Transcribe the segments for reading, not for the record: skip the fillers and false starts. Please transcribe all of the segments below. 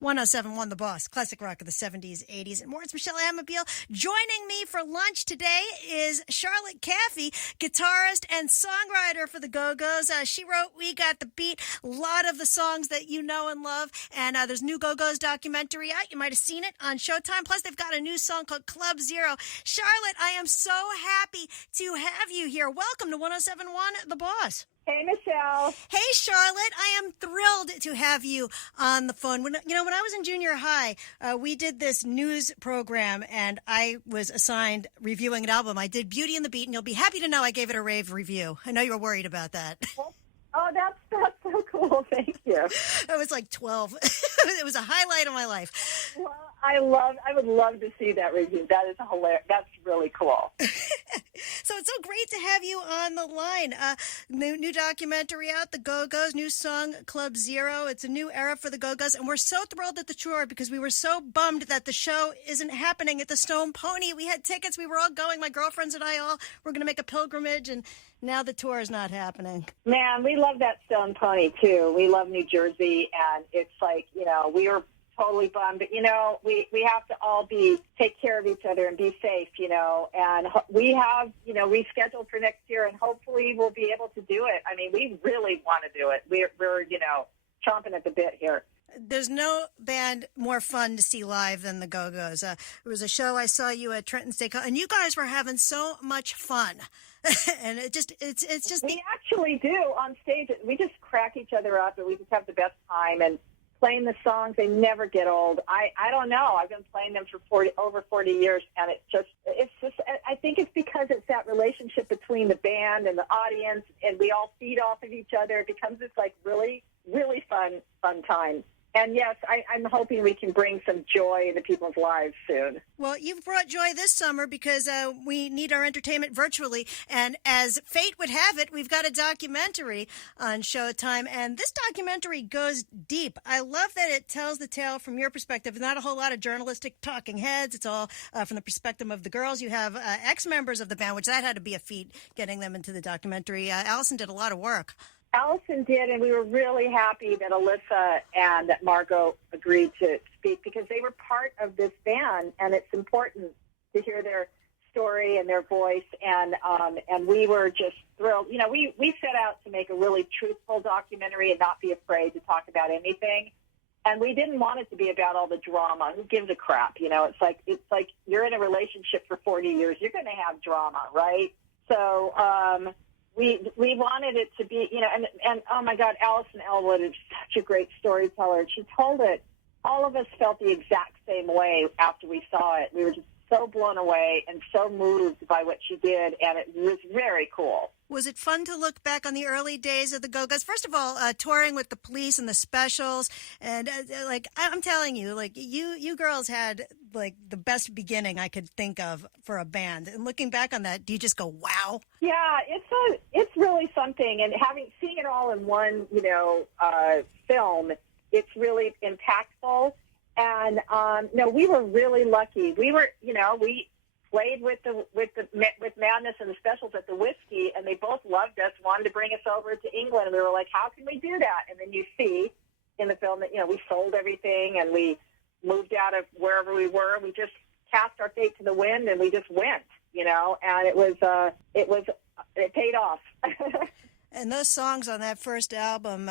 1071 The Boss, classic rock of the 70s, 80s, and more. It's Michele Amabile. Joining me for lunch today is Charlotte Caffey, guitarist and songwriter for the Go-Go's. She wrote We Got the Beat, a lot of the songs that you know and love, and there's new Go-Go's documentary out. You might have seen it on Showtime. Plus, they've got a new song called Club Zero. Charlotte, I am so happy to have you here. Welcome to 1071 The Boss. Hey, Michelle. Hey, Charlotte. I am thrilled to have you on the phone. When I was in junior high, we did this news program, and I was assigned reviewing an album. I did Beauty and the Beat, and you'll be happy to know I gave it a rave review. I know you were worried about that. Oh, that's so cool. Thank you. I was like 12. It was a highlight of my life. Well, I would love to see that review. That is hilarious. That's really cool. So it's so great to have you on the line. New documentary out, the Go-Go's, new song, Club Zero. It's a new era for the Go-Go's, and we're so thrilled at the tour because we were so bummed that the show isn't happening at the Stone Pony. We had tickets. We were all going. My girlfriends and I all were going to make a pilgrimage, and now the tour is not happening. Man, we love that Stone Pony, too. We love New Jersey, and it's like, we were totally bummed. But, we have to all take care of each other and be safe, and we have, rescheduled for next year, and hopefully we'll be able to do it. I mean, we really want to do it. We're chomping at the bit here. There's no band more fun to see live than the Go-Go's. It was a show I saw you at Trenton State, and you guys were having so much fun. And it's just. We actually do on stage. We just crack each other up, and we just have the best time. And playing the songs, they never get old. I don't know. I've been playing them for over 40 years, and it's just. I think it's because it's that relationship between the band and the audience, and we all feed off of each other. It becomes this like really, really fun time. And yes, I'm hoping we can bring some joy into people's lives soon. Well, you've brought joy this summer because we need our entertainment virtually. And as fate would have it, we've got a documentary on Showtime. And this documentary goes deep. I love that it tells the tale from your perspective. Not a whole lot of journalistic talking heads. It's all from the perspective of the girls. You have ex-members of the band, which that had to be a feat, getting them into the documentary. Allison did a lot of work. Allison did, and we were really happy that Alyssa and that Margot agreed to speak because they were part of this band, and it's important to hear their story and their voice, and we were just thrilled. We set out to make a really truthful documentary and not be afraid to talk about anything, and we didn't want it to be about all the drama. Who gives a crap? It's like you're in a relationship for 40 years. You're going to have drama, right? So, We wanted it to be, and oh my God, Allison Elwood is such a great storyteller. She told it. All of us felt the exact same way after we saw it. We were just so blown away and so moved by what she did, and it was very cool. Was it fun to look back on the early days of the Go-Go's? First of all, touring with the Police and the Specials, and I'm telling you, you girls had the best beginning I could think of for a band. And looking back on that, do you just go, wow? Yeah, it's really something, and seeing it all in one film, it's really impactful. And we were really lucky. We were, we played with Madness and the Specials at the Whiskey, and they both loved us, wanted to bring us over to England. And we were like, how can we do that? And then you see in the film that, we sold everything and we moved out of wherever we were. We just cast our fate to the wind and we just went, and it paid off. And those songs on that first album,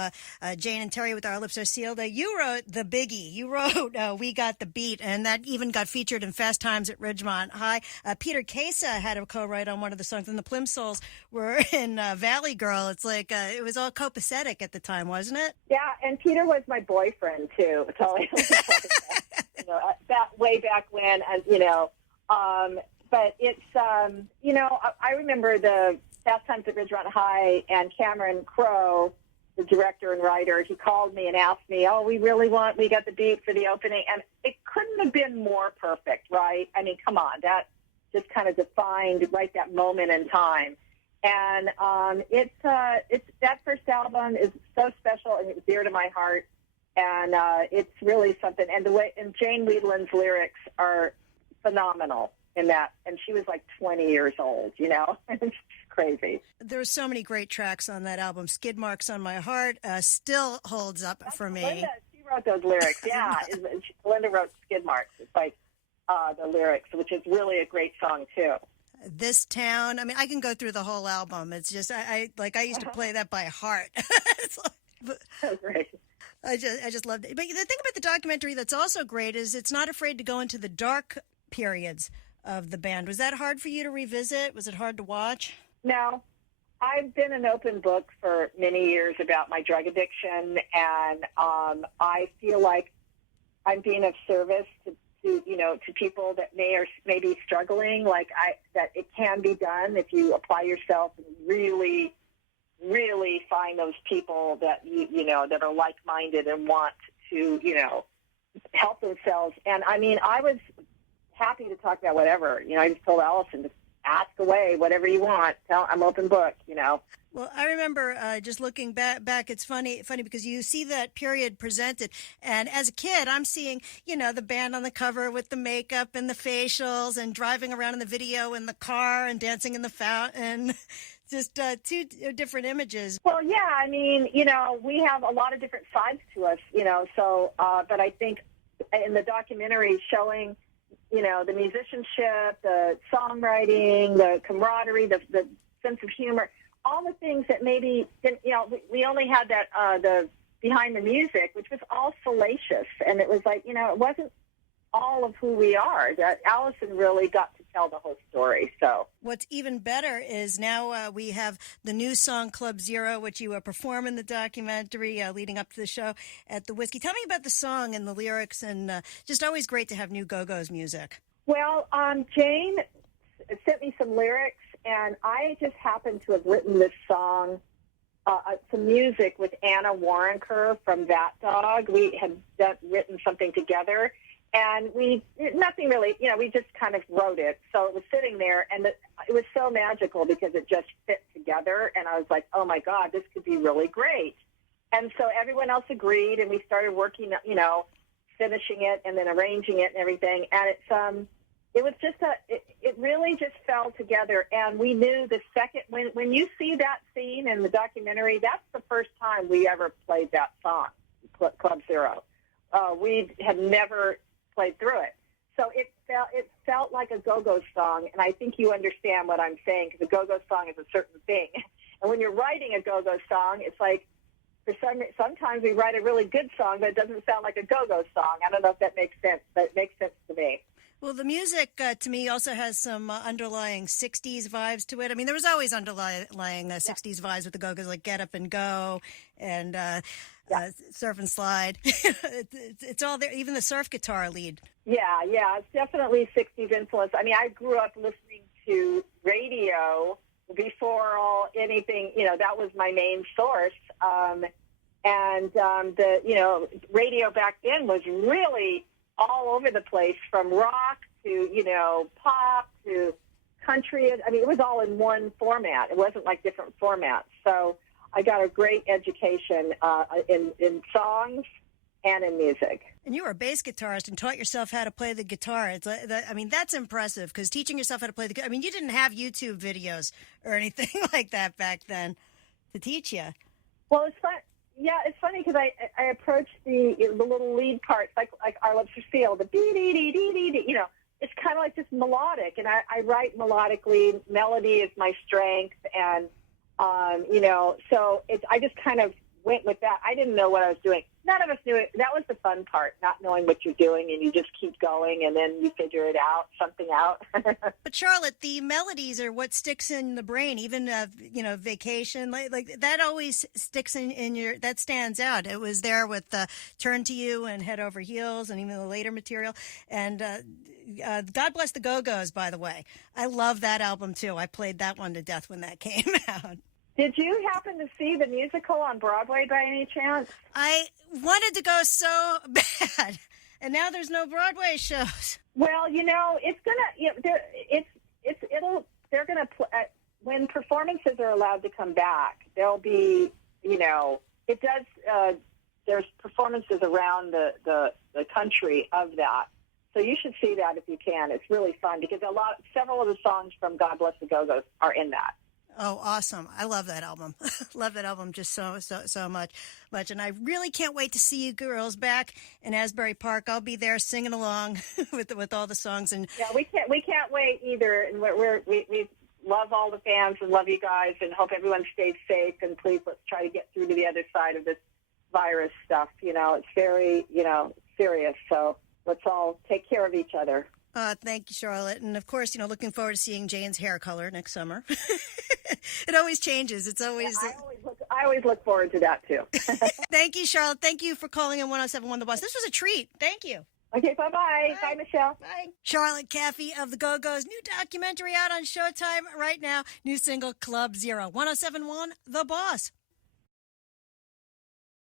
Jane and Terry with Our Lips Are Sealed, you wrote The Biggie. You wrote We Got the Beat, and that even got featured in Fast Times at Ridgemont High. Peter Casa had a co-write on one of the songs, and the Plimsolls were in Valley Girl. It's like it was all copacetic at the time, wasn't it? Yeah, and Peter was my boyfriend, too. So that way back when, but it's, I remember the Fast Times at Ridgemont High, and Cameron Crowe, the director and writer, he called me and asked me, We Got the Beat for the opening, and it couldn't have been more perfect, right? I mean, come on, that just kind of defined right that moment in time. And it's that first album is so special and it's dear to my heart, and it's really something. And Jane Weedland's lyrics are phenomenal in that, and she was like 20 years old, It's crazy. There were so many great tracks on that album. Skid Marks on My Heart still holds up for me. Linda, she wrote those lyrics. Yeah, Linda wrote Skid Marks. It's like the lyrics, which is really a great song too. This Town. I mean, I can go through the whole album. It's just I used to play that by heart. So great. I just loved it. But the thing about the documentary that's also great is it's not afraid to go into the dark periods of the band. Was that hard for you to revisit? Was it hard to watch? No. I've been an open book for many years about my drug addiction, and I feel like I'm being of service to people that may be struggling. That it can be done if you apply yourself and really, really find those people that that are like-minded and want to help themselves. And I mean, I was happy to talk about whatever. I just told Allison to ask away whatever you want. I'm open book. Well, I remember just looking back. It's funny because you see that period presented, and as a kid, I'm seeing the band on the cover with the makeup and the facials, and driving around in the video in the car and dancing in the fountain. Just two different images. Well, yeah, I mean, we have a lot of different sides to us, So, but I think in the documentary showing, the musicianship, the songwriting, the camaraderie, the sense of humor. All the things that maybe, we only had that, the behind the music, which was all salacious. And it was like, it wasn't all of who we are. That Allison really got to tell the whole story. So what's even better is now we have the new song Club Zero, which you perform in the documentary leading up to the show at the Whiskey. Tell me about the song and the lyrics, and just always great to have new Go-Go's music. Well, Jane sent me some lyrics, and I just happened to have written this song, some music with Anna Warrenker from That Dog. We had written something together, and nothing really, we just kind of wrote it. So it was sitting there, and it was so magical because it just fit together, and I was like, oh, my God, this could be really great. And so everyone else agreed, and we started working, finishing it and then arranging it and everything, and it was just it really just fell together, and we knew the second, when you see that scene in the documentary, that's the first time we ever played that song, Club Zero. We had never played through it. So it felt like a Go-Go song, and I think you understand what I'm saying, because a Go-Go song is a certain thing. And when you're writing a Go-Go song, it's like, sometimes we write a really good song, but it doesn't sound like a Go-Go song. I don't know if that makes sense, but it makes sense to me. Well, the music, to me, also has some underlying 60s vibes to it. I mean, there was always underlying 60s vibes with the Go-Go's, like Get Up and Go and Surf and Slide. It's all there, even the surf guitar lead. Yeah, it's definitely 60s influence. I mean, I grew up listening to radio before anything, that was my main source. The radio back then was really all over the place, from rock to, pop to country. I mean, it was all in one format. It wasn't like different formats. So I got a great education in songs and in music. And you were a bass guitarist and taught yourself how to play the guitar. That's impressive, because teaching yourself how to play the guitar, I mean, you didn't have YouTube videos or anything like that back then to teach you. Well, it's fun. Yeah, it's funny because I approached the little lead parts like Our Lips Are Sealed, the dee-dee-dee-dee-dee-dee, it's kind of like just melodic, and I write melodically. Melody is my strength, and, so I just kind of went with that. I didn't know what I was doing. None of us knew it. That was the fun part, not knowing what you're doing, and you just keep going, and then you figure it out, something out. But Charlotte, the melodies are what sticks in the brain. Even Vacation, like that always sticks in your. That stands out. It was there with Turn to You and Head Over Heels, and even the later material. And God Bless the Go-Go's, by the way. I love that album too. I played that one to death when that came out. Did you happen to see the musical on Broadway by any chance? I wanted to go so bad, and now there's no Broadway shows. Well, it's gonna. They're gonna. When performances are allowed to come back, there'll be. It does. There's performances around the country of that. So you should see that if you can. It's really fun because several of the songs from God Bless the Go-Go's are in that. Oh, awesome. I love that album. Love that album just so much. And I really can't wait to see you girls back in Asbury Park. I'll be there singing along with all the songs. And yeah, we can't wait either. And we love all the fans and love you guys and hope everyone stays safe. And please, let's try to get through to the other side of this virus stuff. It's very, serious. So let's all take care of each other. Thank you, Charlotte. And of course, looking forward to seeing Jane's hair color next summer. It always changes. It's always. Yeah, I always look forward to that too. Thank you, Charlotte. Thank you for calling in 107.1 The Boss. This was a treat. Thank you. Okay, bye-bye. Bye, Michelle. Bye. Charlotte Caffey of the Go-Go's new documentary out on Showtime right now. New single, Club Zero. 107.1 The Boss.